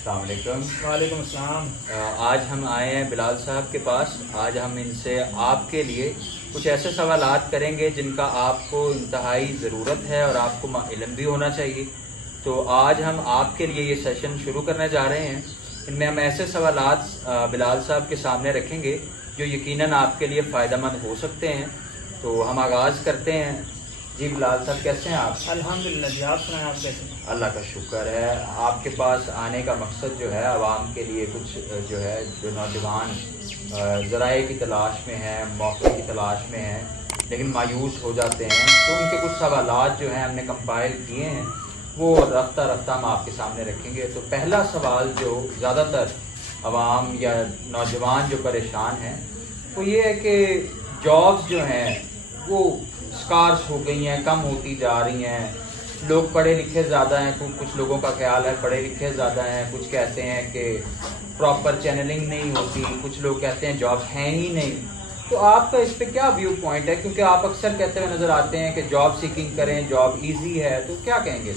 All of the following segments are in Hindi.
अस्सलाम वालेकुम। वालेकुम अस्सलाम। आज हम आए हैं बिलाल साहब के पास। आज हम इनसे आपके लिए कुछ ऐसे सवालात करेंगे जिनका आपको इंतहाई ज़रूरत है और आपको इल्म भी होना चाहिए। तो आज हम आपके लिए ये सेशन शुरू करने जा रहे हैं। इनमें हम ऐसे सवालात बिलाल साहब के सामने रखेंगे जो यकीनन आपके लिए फ़ायदेमंद हो सकते हैं। तो हम आगाज़ करते हैं। जी बिलाल साहब, कैसे हैं आप? अल्हम्दुलिल्लाह जी, आप सुनाएं, आप कैसे हैं? अल्लाह का शुक्र है। आपके पास आने का मकसद जो है आवाम के लिए कुछ जो नौजवान ज़राए की तलाश में हैं, मौके की तलाश में हैं लेकिन मायूस हो जाते हैं, तो उनके कुछ सवालात जो हैं हमने कंपाइल किए हैं, वो रफ्ता रफ्ता हम आपके सामने रखेंगे। तो पहला सवाल जो ज़्यादातर आवाम या नौजवान जो परेशान हैं वो ये है कि जॉब्स जो हैं वो स्कार्स हो गई हैं, कम होती जा रही हैं। लोग पढ़े लिखे ज़्यादा हैं, कुछ लोगों का ख्याल है पढ़े लिखे ज़्यादा हैं, कुछ कहते हैं कि प्रॉपर चैनलिंग नहीं होती, कुछ लोग कहते हैं जॉब्स हैं ही नहीं। तो आपका इस पे क्या व्यू पॉइंट है? क्योंकि आप अक्सर कहते हुए नज़र आते हैं कि जॉब सीकिंग करें, जॉब ईजी है, तो क्या कहेंगे?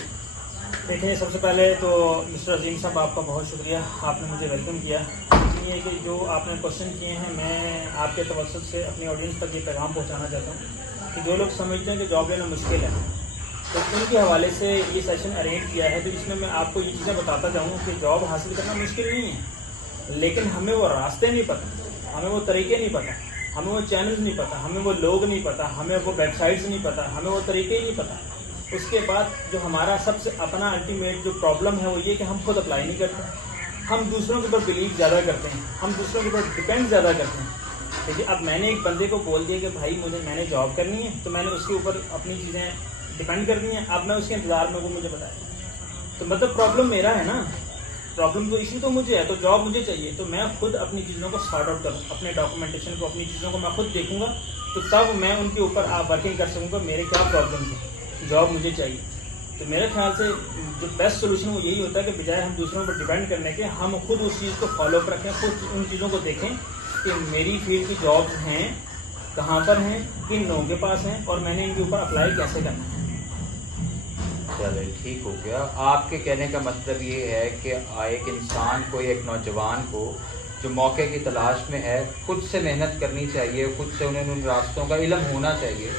देखिए, सबसे पहले तो मिस्टर अजीम साहब आपका बहुत शुक्रिया, आपने मुझे वेलकम किया। ये कि जो आपने क्वेश्चन किए हैं, मैं आपके तवज्जुह से अपनी ऑडियंस तक ये पैगाम पहुंचाना चाहता हूं कि जो लोग समझते हैं कि जॉब लेना मुश्किल है, तो उनके हवाले से ये सेशन अरेंज किया है। तो इसमें मैं आपको ये चीज़ें बताता जाऊँ कि जॉब हासिल करना मुश्किल नहीं है, लेकिन हमें वो रास्ते नहीं पता, हमें वो तरीके नहीं पता, हमें वो चैनल नहीं पता, हमें वो लोग नहीं पता, हमें वो वेबसाइट्स नहीं पता, हमें वो तरीके ही नहीं पता। उसके बाद जो हमारा सबसे अपना अल्टीमेट जो प्रॉब्लम है वो ये कि हम खुद अप्लाई नहीं करते, हम दूसरों के ऊपर बिलीव ज़्यादा करते हैं, हम दूसरों के ऊपर डिपेंड ज़्यादा करते हैं। देखिए, अब मैंने एक बंदे को बोल दिया कि भाई मैंने जॉब करनी है, तो मैंने उसके ऊपर अपनी चीज़ें डिपेंड कर दी हैं। अब मैं उसके इंतज़ार में, वो मुझे बताए, तो मतलब प्रॉब्लम मेरा है ना, प्रॉब्लम तो इशू तो मुझे है, तो जॉब मुझे चाहिए। तो मैं खुद अपनी चीज़ों को सॉर्ट आउट करूँ, अपने डॉक्यूमेंटेशन को, अपनी चीज़ों को मैं खुद देखूँगा, तो तब मैं उनके ऊपर वर्किंग कर सकूँगा। मेरे क्या प्रॉब्लम है, जॉब मुझे चाहिए। तो मेरे ख्याल से जो बेस्ट सोल्यूशन वो यही होता है कि बजाय हम दूसरों पर डिपेंड करने के, हम खुद उस चीज़ को फॉलो अप रखें, खुद उन चीज़ों को देखें कि मेरी फील्ड की जॉब्स हैं, कहाँ पर हैं, किन लोगों के पास हैं, और मैंने इनके ऊपर अप्लाई कैसे करना है। चले, ठीक हो गया। आपके कहने का मतलब ये है कि एक इंसान को, एक नौजवान को जो मौके की तलाश में है, खुद से मेहनत करनी चाहिए, खुद से उन्हें उन रास्तों का इल्म होना चाहिए।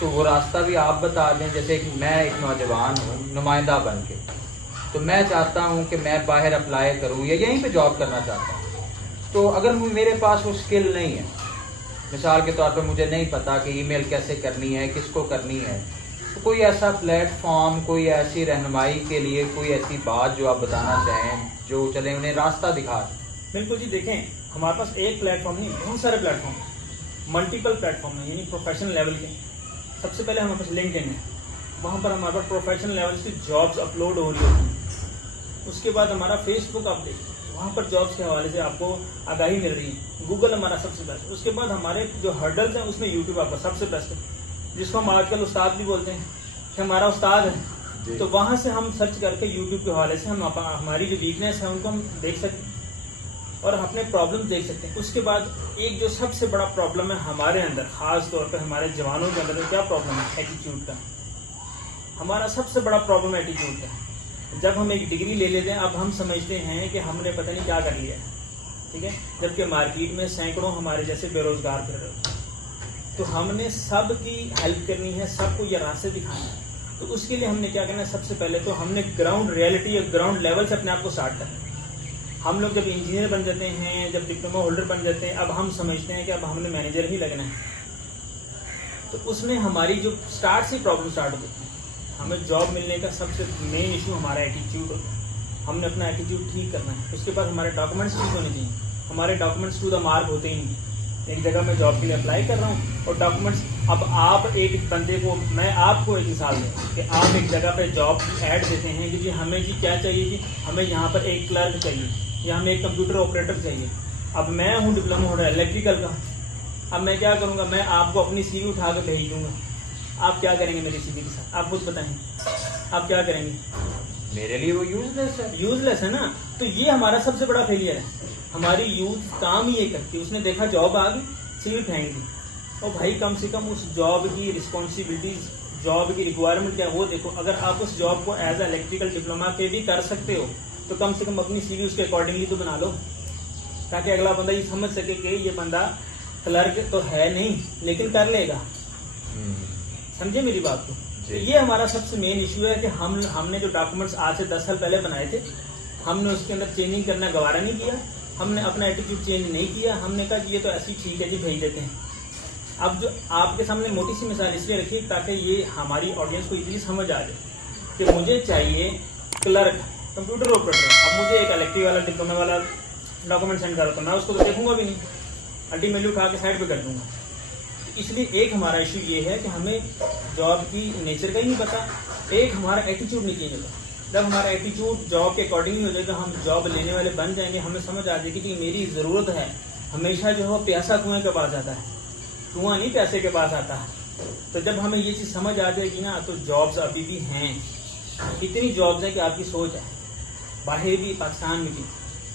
तो वो रास्ता भी आप बता दें। जैसे मैं एक नौजवान हूँ नुमाइंदा बन के, तो मैं चाहता हूँ कि मैं बाहर अप्लाई करूँ या यहीं पे जॉब करना चाहता हूँ, तो अगर मेरे पास वो स्किल नहीं है, मिसाल के तौर पर मुझे नहीं पता कि ईमेल कैसे करनी है, किसको करनी है, तो कोई ऐसा प्लेटफॉर्म, कोई ऐसी रहनुमाई के लिए कोई ऐसी बात जो आप बताना चाहें जो चले उन्हें रास्ता दिखा दें? बिल्कुल जी, देखें, हमारे पास एक प्लेटफॉर्म नहीं, बहुत सारे प्लेटफॉर्म, मल्टीपल प्लेटफॉर्म है, यानी प्रोफेशनल लेवल के। सबसे पहले हमारे पास लिंक्डइन है, वहाँ पर हमारे पास प्रोफेशनल लेवल की जॉब्स अपलोड हो रही होती हैं। उसके बाद हमारा फेसबुक आप देखिए, वहाँ पर जॉब्स के हवाले से आपको आगाही मिल रही है। गूगल हमारा सबसे बेस्ट। उसके बाद हमारे जो हर्डल्स हैं उसमें यूट्यूब आपका सबसे बेस्ट है, जिसको हम आजकल उस्ताद भी बोलते हैं कि हमारा उस्ताद है। तो वहाँ से हम सर्च करके यूट्यूब के हवाले से हम हमारी जो वीकनेस है उनको हम देख सकते हैं और अपने प्रॉब्लम देख सकते हैं। उसके बाद एक जो सबसे बड़ा प्रॉब्लम है हमारे अंदर, खास तौर पे हमारे जवानों के अंदर, क्या प्रॉब्लम है? एटीट्यूड का। हमारा सबसे बड़ा प्रॉब्लम एटीट्यूड का है। जब हम एक डिग्री ले लेते हैं, अब हम समझते हैं कि हमने पता नहीं क्या कर लिया है, ठीक है, जबकि मार्केट में सैकड़ों हमारे जैसे बेरोजगार फिर रहे हैं। तो हमने सबकी हेल्प करनी है, सबको ये रास्ते दिखाना है। तो उसके लिए हमने क्या करना है? सबसे पहले तो हमने ग्राउंड रियलिटी या ग्राउंड लेवल से अपने आप को स्टार्ट करना है। हम लोग जब इंजीनियर बन जाते हैं, जब डिप्लोमा होल्डर बन जाते हैं, अब हम समझते हैं कि अब हमने मैनेजर ही लगना है। तो उसमें हमारी जो स्टार्ट से प्रॉब्लम स्टार्ट होती है। हमें जॉब मिलने का सबसे मेन इशू हमारा एटीट्यूड होता है। हमने अपना एटीट्यूड ठीक करना है। उसके बाद हमारे डॉक्यूमेंट्स ठीक होने चाहिए। हमारे डॉक्यूमेंट्स टू द मार्क होते ही नहीं। एक जगह मैं जॉब के लिए अप्लाई कर रहा हूँ और डॉक्यूमेंट्स, अब आप एक बंदे को, मैं आपको एक मिसाल दूँ कि आप एक जगह पे जॉब की ऐड देते हैं कि जी हमें जी क्या चाहिए, जी हमें यहाँ पर एक क्लर्क चाहिए या हमें एक कंप्यूटर ऑपरेटर चाहिए। अब मैं हूँ डिप्लोमा होल्डर इलेक्ट्रिकल का, अब मैं क्या करूँगा? मैं आपको अपनी सीवी उठा कर भेज दूँगा। आप क्या करेंगे मेरी सीवी के साथ? आप खुद बताएं, आप क्या करेंगे? मेरे लिए वो यूजलेस है। यूजलेस है ना। तो ये हमारा सबसे बड़ा फेलियर है। हमारी यूथ काम ही ये करती है, उसने देखा जॉब आ गई, सीवी फेंक दी। और भाई कम से कम उस जॉब की रिस्पॉन्सिबिलिटीज, जॉब की रिक्वायरमेंट क्या, वो देखो। अगर आप उस जॉब को एज ए इलेक्ट्रिकल डिप्लोमा के भी कर सकते हो तो कम से कम अपनी सीवी उसके अकॉर्डिंगली तो बना लो, ताकि अगला बंदा ये समझ सके कि ये बंदा क्लर्क तो है नहीं लेकिन कर लेगा। समझे मेरी बात को? तो ये हमारा सबसे मेन इशू है कि हमने जो डॉक्यूमेंट्स आज से 10 साल पहले बनाए थे, हमने उसके अंदर चेंजिंग करना गवारा नहीं किया, हमने अपना एटीट्यूड चेंज नहीं किया, हमने कहा कि ये तो ऐसी ठीक है जी, भेज देते हैं। अब जो आपके सामने मोटी सी मिसाल इसलिए रखी ताकि ये हमारी ऑडियंस को इतनी समझ आ जाए कि मुझे चाहिए क्लर्क, कंप्यूटर ऑपरेटर। अब मुझे एक इलेक्ट्रिक वाला डिप्लोमा वाला डॉक्यूमेंट सेंड करो तो मैं उसको तो देखूंगा भी नहीं, अल्टीमेटली उठा के साइड पे कर दूंगा। इसलिए एक हमारा इशू ये है कि हमें जॉब की नेचर का ही नहीं पता, एक हमारा एटीट्यूड नहीं चेंज होता। जब हमारा एटीट्यूड जॉब के अकॉर्डिंग हो जाएगा, हम जॉब लेने वाले बन जाएंगे, हमें समझ आ जाएगी कि मेरी ज़रूरत है। हमेशा जो है प्यासा कुएं के पास आता है, कुआं नहीं प्यासे के पास आता है। तो जब हमें ये चीज़ समझ आ जाएगी ना, तो जॉब्स अभी भी हैं, इतनी जॉब्स हैं कि आपकी सोच है, बाहर भी पाकिस्तान में भी,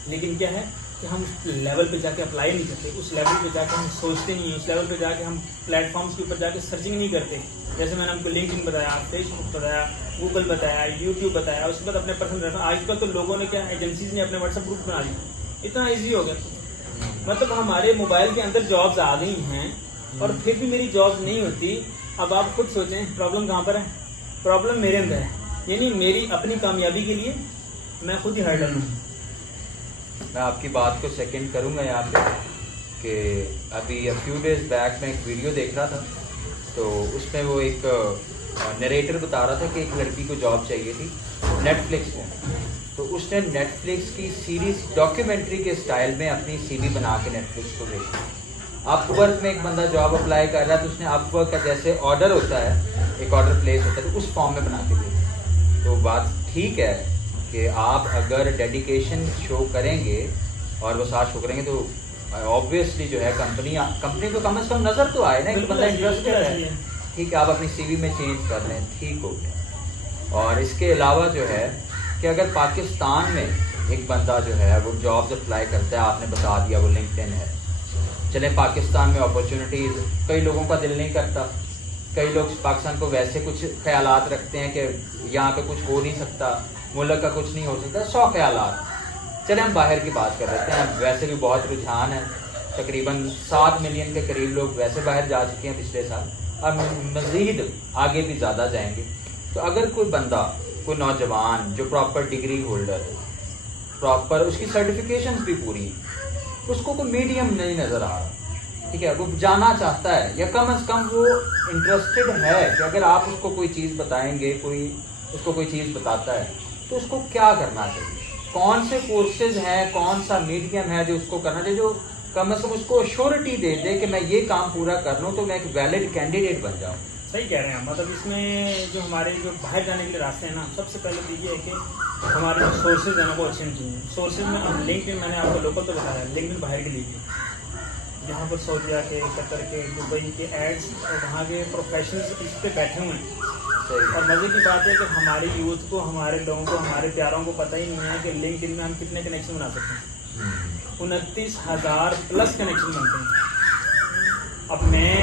लेकिन क्या है कि हम उस लेवल पे जाके अप्लाई नहीं करते, उस लेवल पे जाके हम सोचते नहीं, उस लेवल पे जाके हम प्लेटफॉर्म्स के ऊपर जाके सर्चिंग नहीं करते। जैसे मैंने आपको लिंक्डइन बताया, फेसबुक बताया, गूगल बताया, यूट्यूब बताया, उसके बाद अपने पर्सनल रेफरेंस। आजकल तो लोगों ने क्या, एजेंसीज ने अपने व्हाट्सएप ग्रुप बना लिया, इतना ईजी हो गया। मतलब हमारे मोबाइल के अंदर जॉब्स आ गई हैं और फिर भी मेरी जॉब्स नहीं होती। अब आप खुद सोचें प्रॉब्लम कहाँ पर है? प्रॉब्लम मेरे अंदर है, यानी मेरी अपनी कामयाबी के लिए मैं खुद ही हर्डल हूँ। मैं आपकी बात को सेकंड करूंगा यहाँ पे कि अभी फ्यू डेज बैक मैं एक वीडियो देख रहा था, तो उसमें वो एक नरेटर बता रहा था कि एक लड़की को जॉब चाहिए थी नेटफ्लिक्स में। तो उसने नेटफ्लिक्स की सीरीज डॉक्यूमेंट्री के स्टाइल में अपनी सीवी बना के नेटफ्लिक्स को भेजी। अपवर्क में एक बंदा जॉब अप्लाई कर रहा है, तो उसने अपवर्क का जैसे ऑर्डर होता है, एक ऑर्डर प्लेस होता है, तो उस फॉर्म में बना के भेजी। तो बात ठीक है कि आप अगर डेडिकेशन शो करेंगे और वो साथ शो करेंगे तो ऑब्वियसली जो है कंपनी को कम से कम नजर तो आए ना कि बंदा इंटरेस्टेड है। ठीक है, आप अपनी सीवी में चेंज कर लें, ठीक हो गया। और इसके अलावा जो है कि अगर पाकिस्तान में एक बंदा जो है वो जॉब्स अप्लाई करता है, आपने बता दिया वो लिंक्डइन है, चले पाकिस्तान में अपॉर्चुनिटीज, कई लोगों का दिल नहीं करता, कई लोग पाकिस्तान को वैसे कुछ ख्यालात रखते हैं कि यहाँ पे कुछ हो नहीं सकता, मुल्क का कुछ नहीं हो सकता, 100 ख्यालात। चले हम बाहर की बात कर लेते हैं। वैसे भी बहुत रुझान है, तकरीबन 7 मिलियन के करीब लोग वैसे बाहर जा चुके हैं पिछले साल, और मज़ीद आगे भी ज़्यादा जाएंगे। तो अगर कोई बंदा, कोई नौजवान जो प्रॉपर डिग्री होल्डर है, प्रॉपर उसकी सर्टिफिकेशंस भी पूरी हैं, उसको कोई मीडियम नहीं नज़र आ रहा, ठीक है, वो जाना चाहता है या कम से कम वो इंटरेस्टेड है कि अगर आप उसको कोई चीज़ बताएंगे, कोई उसको कोई चीज़ बताता है, तो उसको क्या करना चाहिए, कौन से कोर्सेज हैं, कौन सा मीडियम है जो उसको करना चाहिए, जो कम से कम उसको अश्योरिटी दे दे कि मैं ये काम पूरा कर लूँ तो मैं एक वैलिड कैंडिडेट बन जाऊँ। सही कह रहे हैं। मतलब इसमें जो हमारे जो बाहर जाने के लिए रास्ते हैं ना, सबसे पहले तो ये है कि हमारे जो सोर्सेज हैं ना वो अच्छे नहीं चाहिए। सोर्सेज में हम लिंक्डइन, मैंने आपको लोकल तो बताया, लिंक्डइन बाहर के लिए, जहाँ पर सऊदीया के, कतर के, दुबई के एड्स और वहाँ के प्रोफेशनल्स इस पर बैठे हुए हैं। और मज़े की बात है कि हमारे यूथ को, हमारे लोगों को, हमारे प्यारों को पता ही नहीं है कि लिंक्डइन में हम कितने कनेक्शन बना सकते हैं। 29,000 प्लस कनेक्शन बनते हैं। अब मैं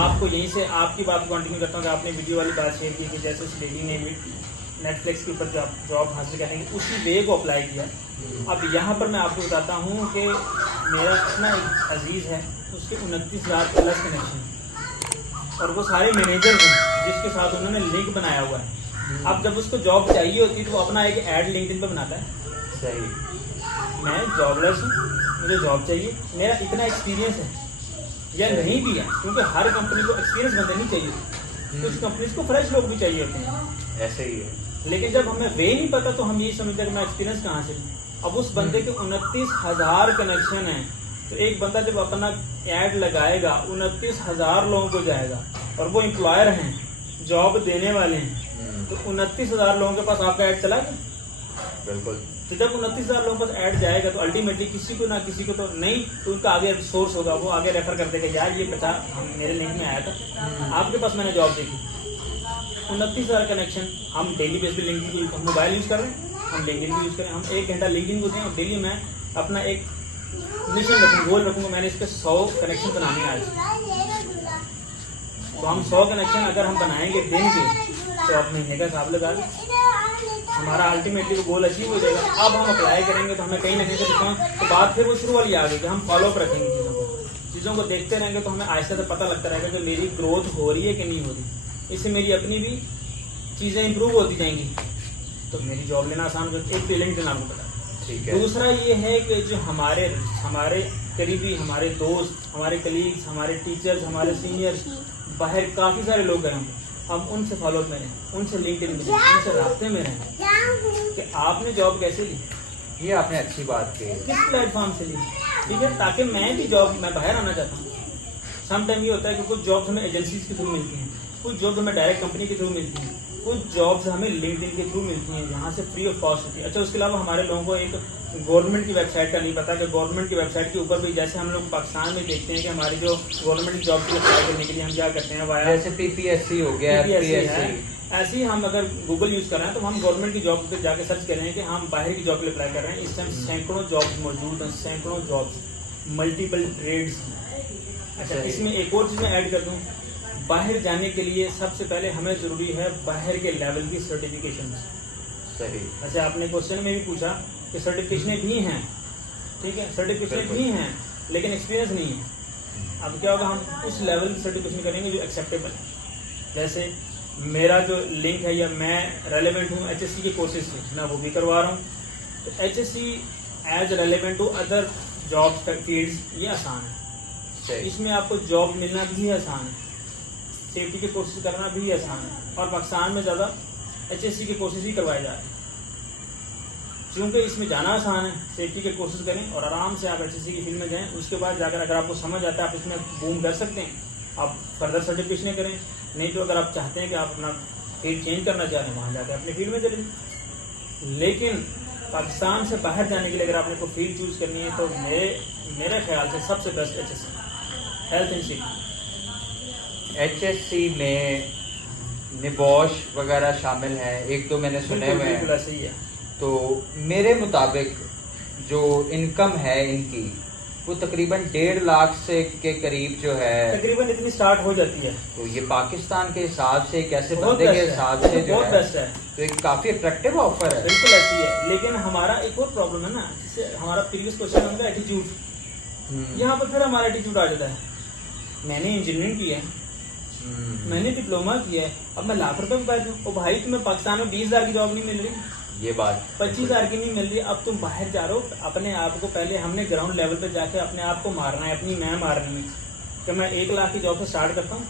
आपको यहीं से आपकी बात कंटिन्यू करता हूँ कि आपने वीडियो वाली बात शेयर की कि जैसे उस लेडी ने नेटफ्लिक्स के ऊपर जॉब हासिल करने की उसी वे को अप्लाई किया। अब यहाँ पर मैं आपको बताता हूँ कि मेरा अपना एक अजीज़ है, उसके 29,000 प्लस कनेक्शन, और वो सारे मैनेजर हैं जिसके साथ उन्होंने लिंक बनाया हुआ है। अब जब उसको जॉब चाहिए होती है तो वो अपना एक ऐड लिंक्डइन पे बनाता है, सही मैं जॉबलेस हूँ, मुझे जॉब चाहिए, मेरा इतना एक्सपीरियंस है या नहीं भी है, क्योंकि हर कंपनी को एक्सपीरियंस बंदे नहीं चाहिए, कुछ कंपनीज को फ्रेश लोग भी चाहिए होते हैं, ऐसे ही है। लेकिन जब हमें वे नहीं पता तो हम यही समझते हैं कि मैं एक्सपीरियंस कहाँ से लूँ। अब उस बंदे के 29,000 कनेक्शन हैं, तो एक बंदा जब अपना ऐड लगाएगा 29,000 लोगों को जाएगा, और वो एम्प्लॉयर हैं, जॉब देने वाले हैं, तो 29,000 लोगों के पास आपका ऐड चला गया। बिल्कुल। तो जब 29,000 लोगों के पास ऐड जाएगा तो अल्टीमेटली किसी को ना किसी को तो नहीं, तो उनका आगे सोर्स होगा, वो आगे रेफर कर देगा, यार ये बचा मेरे लिंक में आया था, आपके पास मैंने जॉब देखी। 29,000 कनेक्शन, हम डेली बेस पे लिंक्डइन को मोबाइल यूज़ कर रहे हैं, हम लिंक्डइन को यूज़ करें, हम 1 घंटा लिंक्डइन को दें, और डेली मैं अपना एक मिशन रखूँगा, गोल रखूँगा, मैंने इस पर 100 कनेक्शन बनाने आज। तो हम 100 कनेक्शन अगर हम बनाएंगे दिन के, तो आप महीने का हिसाब लगा लें, हमारा अल्टीमेटली वो गोल अचीव हो जाएगा। अब हम अप्लाई करेंगे तो हमें कहीं ना कहीं से डिस्काउंट, तो बात फिर वो शुरू वाली आ गई कि हम फॉलो अप रखेंगे चीज़ों को देखते रहेंगे, तो हमें आहिस्ता से पता लगता रहेगा कि मेरी ग्रोथ हो रही है कि नहीं हो रही। इससे मेरी अपनी भी चीज़ें इंप्रूव होती जाएंगी, तो मेरी जॉब लेना आसान हो जाएगी। एक फीलिंग के नाम को पता। ठीक है। दूसरा ये है कि जो हमारे करीबी, हमारे दोस्त, हमारे कलीग्स, हमारे टीचर्स, हमारे सीनियर्स, बाहर काफ़ी सारे लोग हैं, हम उनसे फॉलोअप में रहें, उनसे लिंक्डइन में रहें, उनसे रास्ते में रहें कि आपने जॉब कैसे ली, ये आपने अच्छी बात की। किस प्लेटफॉर्म से ली, ठीक है, ताकि मैं भी जॉब, मैं बाहर आना चाहता हूँ। सम टाइम ये होता है कि कुछ जॉब्स हमें एजेंसीज के थ्रू मिलती हैं, कुछ जॉब्स हमें डायरेक्ट कंपनी के थ्रू मिलती हैं, कुछ जॉब्स हमें लिंक्डइन के थ्रू मिलती हैं जहाँ से फ्री ऑफ कॉस्ट होती है। अच्छा, उसके अलावा हमारे लोगों को एक गवर्नमेंट की वेबसाइट का नहीं पता कि गवर्नमेंट की वेबसाइट के ऊपर भी, जैसे हम लोग पाकिस्तान में देखते हैं कि हमारी जो गवर्नमेंट की जॉब की अप्लाई करने के लिए हम क्या करते हैं, वाया जैसे पीपीएससी हो गया, PPSC है, ऐसे ही हम अगर गूगल यूज कर रहे हैं तो हम गवर्नमेंट की जॉब पे जाके सर्च कर रहे हैं कि हम बाहर की जॉब के लिए अप्लाई कर रहे हैं। इस टाइम सैकड़ों जॉब्स मौजूद हैं, सैकड़ों जॉब्स, मल्टीपल ट्रेड्स। अच्छा, इसमें एक और चीज मैं ऐड कर दूं, बाहर जाने के लिए सबसे पहले हमें जरूरी है बाहर के लेवल की सर्टिफिकेशन। सही। वैसे आपने क्वेश्चन में भी पूछा कि सर्टिफिकेशनें भी हैं, ठीक है, सर्टिफिकेशन भी हैं लेकिन एक्सपीरियंस नहीं है। अब क्या होगा, हम उस लेवल की सर्टिफिकेशन करेंगे जो एक्सेप्टेबल है। जैसे मेरा जो लिंक है या मैं रेलेवेंट हूँ HSC के कोर्सेज से, मैं वो भी करवा रहा हूँ, तो HSC as relevant to other job fields, ये आसान है। इसमें आपको जॉब मिलना भी आसान है, सेफ्टी के कोर्सेज करना भी आसान है, और पाकिस्तान में ज़्यादा HSC के कोर्सेज ही करवाए जा रहे हैं। क्योंकि इसमें जाना आसान है, सेफ्टी के कोर्सेज करें और आराम से आप HSC की फील्ड में जाएं। उसके बाद जाकर अगर आपको समझ आता है आप इसमें बूम कर सकते हैं, आप फर्दर सर्टिफिकेशन करें। नहीं तो अगर आप चाहते हैं कि आप अपना फील्ड चेंज करना चाह रहे हैं, वहाँ जाकर अपनी फील्ड में चले जाएं। लेकिन पाकिस्तान से बाहर जाने के लिए अगर आपने कोई फील्ड चूज करनी है तो मेरे ख्याल से सबसे best HSC, health and safety. HSC में निबॉश वगैरह शामिल हैं, एक तो मैंने सुने हुए हैं। सही है। तो मेरे मुताबिक जो इनकम है इनकी वो तकरीबन 1.5 लाख से के करीब जो है, तकरीबन इतनी स्टार्ट हो जाती है। तो ये पाकिस्तान के हिसाब से, कैसे बहुत बंदे के बेस्ट है, हिसाब से जो बहुत है, बेस्ट है। तो एक काफी अट्रैक्टिव ऑफर है। बिल्कुल ऐसी है, लेकिन हमारा एक और प्रॉब्लम है ना, जिससे हमारा प्रीवियस क्वेश्चन होगा एटीट्यूड। यहाँ पर फिर हमारा एटीट्यूड आ जाता है। मैंने इंजीनियरिंग की है, मैंने डिप्लोमा किया है, अब मैं लाख रुपए में बैठ दूँ, और भाई तुम्हें पाकिस्तान में 20,000 की जॉब नहीं मिल रही, ये बात 25,000 की नहीं मिल रही। अब तुम बाहर जा रहे हो, अपने आप को पहले हमने ग्राउंड लेवल पे जाके अपने आप को मारना है, अपनी मैं मारनी है कि मैं 1 लाख की जॉब से स्टार्ट करता हूँ,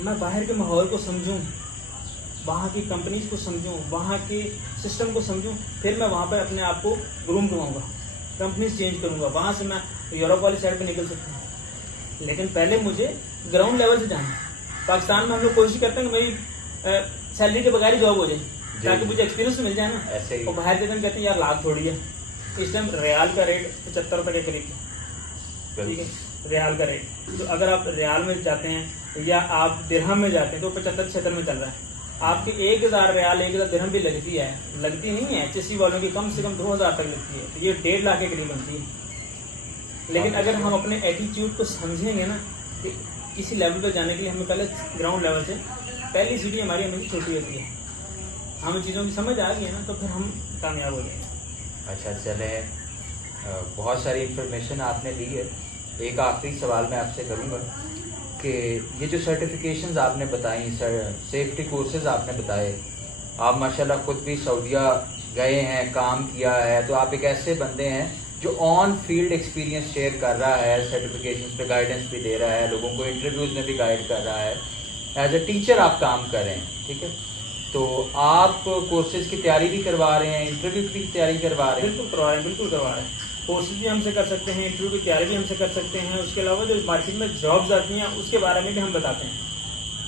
मैं बाहर के माहौल को समझूं, वहाँ की कंपनीज को समझूं, वहाँ के सिस्टम को समझूं, फिर मैं वहाँ पर अपने आप को ग्रूम करवाऊंगा, कंपनीज चेंज करूंगा, वहाँ से मैं यूरोप वाली साइड पर निकल सकता हूँ। लेकिन पहले मुझे ग्राउंड लेवल से जाना है। पाकिस्तान में हम लोग कोशिश करते हैं कि मेरी सैलरी के बगैर ही जॉब हो जाए, ताकि मुझे एक्सपीरियंस मिल जाए ना। ऐसे ही। और बाहर के दिन कहते हैं यार लाख थोड़ी है। इस टाइम रियाल का रेट 75 रुपए के करीब है, ठीक है, रियाल का रेट। तो अगर आप रियाल में जाते हैं या आप दिरहम में जाते हैं तो 75-76 में चल रहा है। आपके 1,000 रियाल 1,000 दिरहम भी लगती है, लगती नहीं है। HSC वालों की कम से कम 2,000 तक लगती है, तो ये 1.5 लाख के करीब बनती है। लेकिन अगर हम अपने एटीट्यूड को समझेंगे ना कि किसी लेवल पर जाने के लिए हमें पहले ग्राउंड लेवल से, पहली सीढ़ी हमारी हमें छोटी होती है, हमें चीज़ों की समझ आ गई है ना, तो फिर हम कामयाब हो जाएंगे। अच्छा, चले, बहुत सारी इंफॉर्मेशन आपने दी है। एक आखिरी सवाल मैं आपसे करूँगा कि ये जो सर्टिफिकेशंस आपने बताई, सेफ्टी कोर्सेज आपने बताए, आप माशाल्लाह खुद भी सऊदीया गए हैं, काम किया है, तो आप एक ऐसे बंदे हैं जो ऑन फील्ड एक्सपीरियंस शेयर कर रहा है, सर्टिफिकेशंस पे गाइडेंस भी दे रहा है, लोगों को इंटरव्यूज में भी गाइड कर रहा है, एज ए टीचर आप काम कर रहे हैं, ठीक है। तो आप कोर्सेज की तैयारी भी करवा रहे हैं, इंटरव्यू की तैयारी करवा रहे हैं? बिल्कुल करवा रहे हैं, बिल्कुल करवा रहे हैं। कोर्सेज भी हमसे कर सकते हैं, इंटरव्यू की तैयारी भी हमसे कर सकते हैं। उसके अलावा जो मार्केट में जॉब्स आती हैं उसके बारे में भी हम बताते हैं,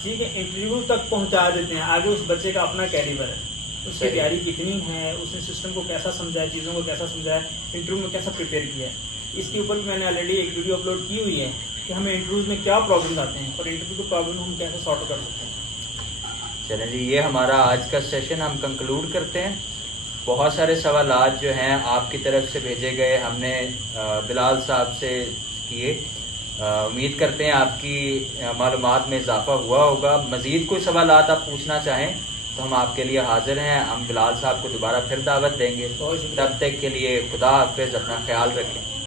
ठीक है, इंटरव्यू तक पहुंचा देते हैं। आगे उस बच्चे का अपना कैरियर है, उसकी तैयारी कितनी है, उसने सिस्टम को कैसा समझा है, चीज़ों को कैसा समझा है, इंटरव्यू में कैसा प्रिपेयर किया है। इसके ऊपर भी मैंने ऑलरेडी एक वीडियो अपलोड की हुई है कि हमें इंटरव्यूज में क्या प्रॉब्लम आते हैं और इंटरव्यू की प्रॉब्लम हम कैसे सॉर्ट कर सकते हैं। चलें जी, ये हमारा आज का सेशन हम कंक्लूड करते हैं। बहुत सारे सवालात जो हैं आपकी तरफ से भेजे गए, हमने बिलाल साहब से किए। उम्मीद करते हैं आपकी मालूमात में इजाफा हुआ होगा। मज़ीद कोई सवालात आप पूछना चाहें तो हम आपके लिए हाजिर हैं। हम बिलाल साहब को दोबारा फिर दावत देंगे। बहुत शुक्रिया। तब तक के लिए खुदा हाफिज, अपना ख्याल रखें।